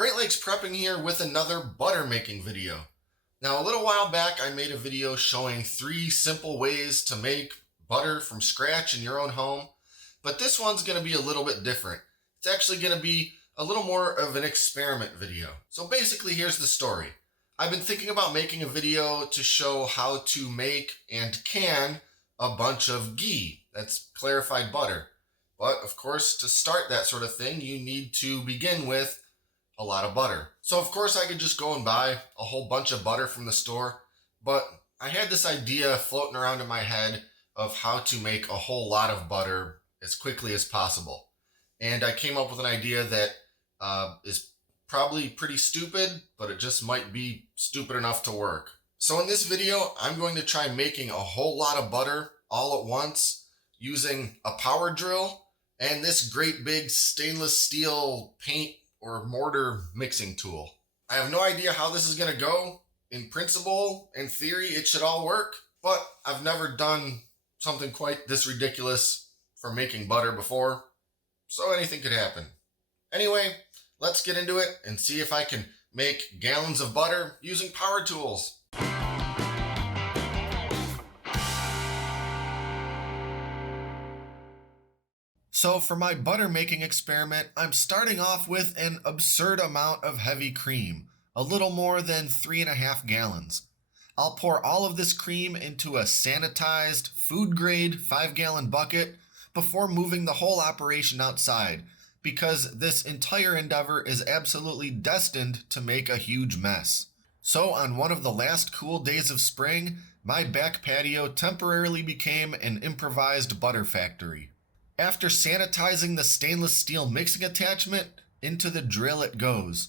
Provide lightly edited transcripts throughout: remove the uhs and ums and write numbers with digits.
Great Lakes Prepping here with another butter making video. Now, a little while back, I made a video showing 3 simple ways to make butter from scratch in your own home, but this one's going to be a little bit different. It's actually going to be a little more of an experiment video. So basically, here's the story. I've been thinking about making a video to show how to make and can a bunch of ghee, that's clarified butter. But of course, to start that sort of thing, you need to begin with a lot of butter. So of course I could just go and buy a whole bunch of butter from the store, but I had this idea floating around in my head of how to make a whole lot of butter as quickly as possible. And I came up with an idea that is probably pretty stupid, but it just might be stupid enough to work. So in this video, I'm going to try making a whole lot of butter all at once using a power drill and this great big stainless steel paint or mortar mixing tool. I have no idea how this is going to go. In principle, in theory, it should all work, but I've never done something quite this ridiculous for making butter before, so anything could happen. Anyway, let's get into it and see if I can make gallons of butter using power tools. So for my butter making experiment, I'm starting off with an absurd amount of heavy cream, a little more than 3.5 gallons. I'll pour all of this cream into a sanitized, food-grade 5-gallon bucket before moving the whole operation outside, because this entire endeavor is absolutely destined to make a huge mess. So on one of the last cool days of spring, my back patio temporarily became an improvised butter factory. After sanitizing the stainless steel mixing attachment, into the drill it goes.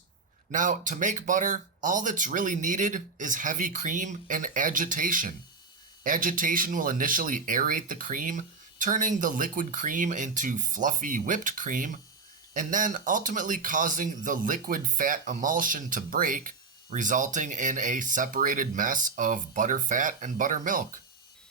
Now, to make butter, all that's really needed is heavy cream and agitation. Agitation will initially aerate the cream, turning the liquid cream into fluffy whipped cream, and then ultimately causing the liquid fat emulsion to break, resulting in a separated mess of butterfat and buttermilk.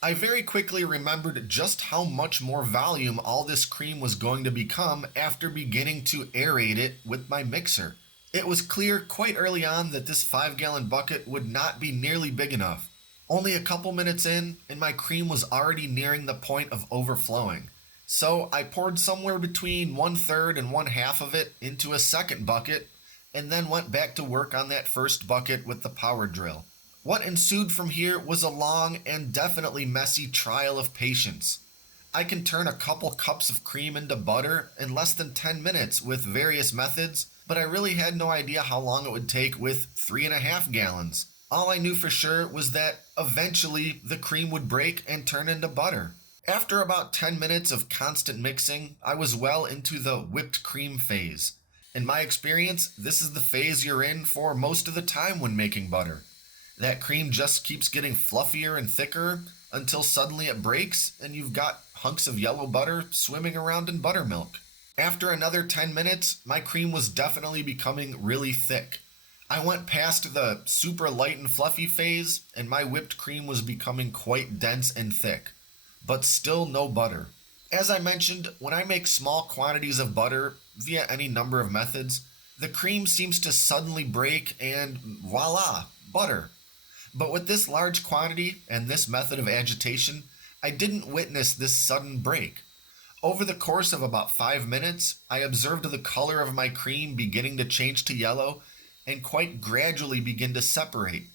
I very quickly remembered just how much more volume all this cream was going to become after beginning to aerate it with my mixer. It was clear quite early on that this 5-gallon bucket would not be nearly big enough. Only a couple minutes in, and my cream was already nearing the point of overflowing. So I poured somewhere between 1/3 and 1/2 of it into a second bucket, and then went back to work on that first bucket with the power drill. What ensued from here was a long and definitely messy trial of patience. I can turn a couple cups of cream into butter in less than 10 minutes with various methods, but I really had no idea how long it would take with 3.5 gallons. All I knew for sure was that eventually the cream would break and turn into butter. After about 10 minutes of constant mixing, I was well into the whipped cream phase. In my experience, this is the phase you're in for most of the time when making butter. That cream just keeps getting fluffier and thicker until suddenly it breaks and you've got hunks of yellow butter swimming around in buttermilk. After another 10 minutes, my cream was definitely becoming really thick. I went past the super light and fluffy phase and my whipped cream was becoming quite dense and thick, but still no butter. As I mentioned, when I make small quantities of butter via any number of methods, the cream seems to suddenly break and voila, butter. But with this large quantity and this method of agitation, I didn't witness this sudden break. Over the course of about 5 minutes, I observed the color of my cream beginning to change to yellow and quite gradually begin to separate.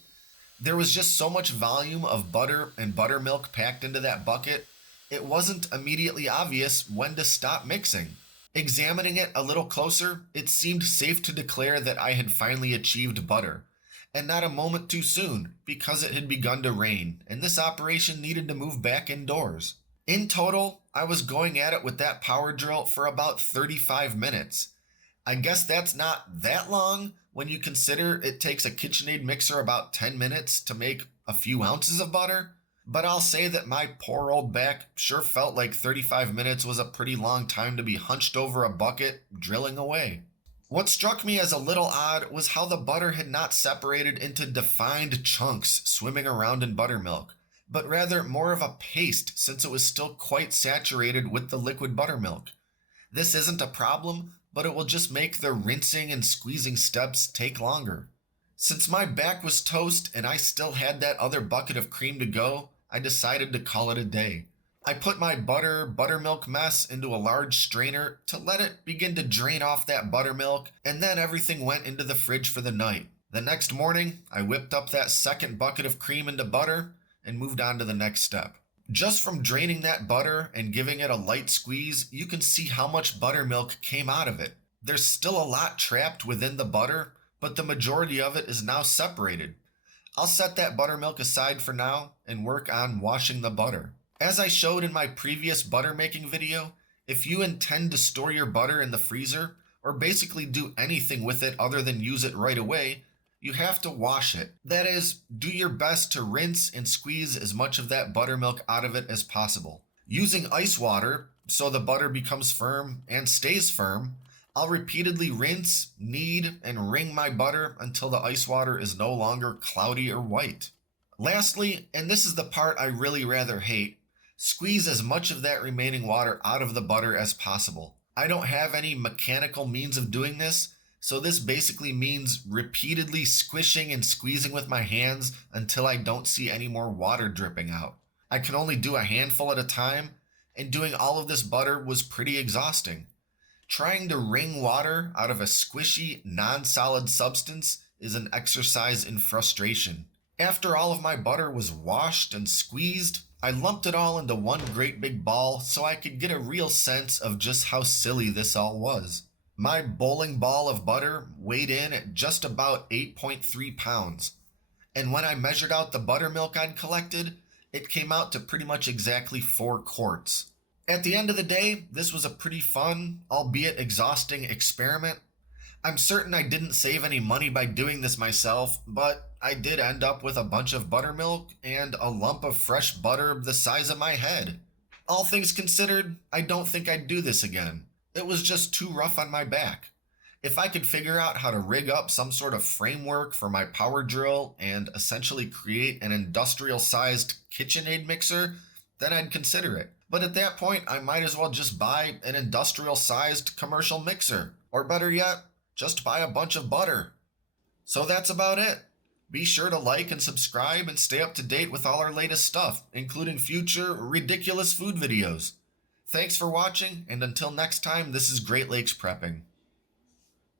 There was just so much volume of butter and buttermilk packed into that bucket, it wasn't immediately obvious when to stop mixing. Examining it a little closer, it seemed safe to declare that I had finally achieved butter. And not a moment too soon, because it had begun to rain, and this operation needed to move back indoors. In total, I was going at it with that power drill for about 35 minutes. I guess that's not that long when you consider it takes a KitchenAid mixer about 10 minutes to make a few ounces of butter, but I'll say that my poor old back sure felt like 35 minutes was a pretty long time to be hunched over a bucket drilling away. What struck me as a little odd was how the butter had not separated into defined chunks swimming around in buttermilk, but rather more of a paste since it was still quite saturated with the liquid buttermilk. This isn't a problem, but it will just make the rinsing and squeezing steps take longer. Since my back was toast and I still had that other bucket of cream to go, I decided to call it a day. I put my buttermilk mess into a large strainer to let it begin to drain off that buttermilk, and then everything went into the fridge for the night. The next morning, I whipped up that second bucket of cream into butter and moved on to the next step. Just from draining that butter and giving it a light squeeze, you can see how much buttermilk came out of it. There's still a lot trapped within the butter, but the majority of it is now separated. I'll set that buttermilk aside for now and work on washing the butter. As I showed in my previous butter making video, if you intend to store your butter in the freezer, or basically do anything with it other than use it right away, you have to wash it. That is, do your best to rinse and squeeze as much of that buttermilk out of it as possible. Using ice water, so the butter becomes firm and stays firm, I'll repeatedly rinse, knead, and wring my butter until the ice water is no longer cloudy or white. Lastly, and this is the part I really rather hate, squeeze as much of that remaining water out of the butter as possible. I don't have any mechanical means of doing this, so this basically means repeatedly squishing and squeezing with my hands until I don't see any more water dripping out. I can only do a handful at a time, and doing all of this butter was pretty exhausting. Trying to wring water out of a squishy, non-solid substance is an exercise in frustration. After all of my butter was washed and squeezed, I lumped it all into one great big ball so I could get a real sense of just how silly this all was. My bowling ball of butter weighed in at just about 8.3 pounds. And when I measured out the buttermilk I'd collected, it came out to pretty much exactly 4 quarts. At the end of the day, this was a pretty fun, albeit exhausting experiment. I'm certain I didn't save any money by doing this myself, but I did end up with a bunch of buttermilk and a lump of fresh butter the size of my head. All things considered, I don't think I'd do this again. It was just too rough on my back. If I could figure out how to rig up some sort of framework for my power drill and essentially create an industrial-sized KitchenAid mixer, then I'd consider it. But at that point, I might as well just buy an industrial-sized commercial mixer. Or better yet, just buy a bunch of butter. So that's about it. Be sure to like and subscribe and stay up to date with all our latest stuff, including future ridiculous food videos. Thanks for watching, and until next time, this is Great Lakes Prepping.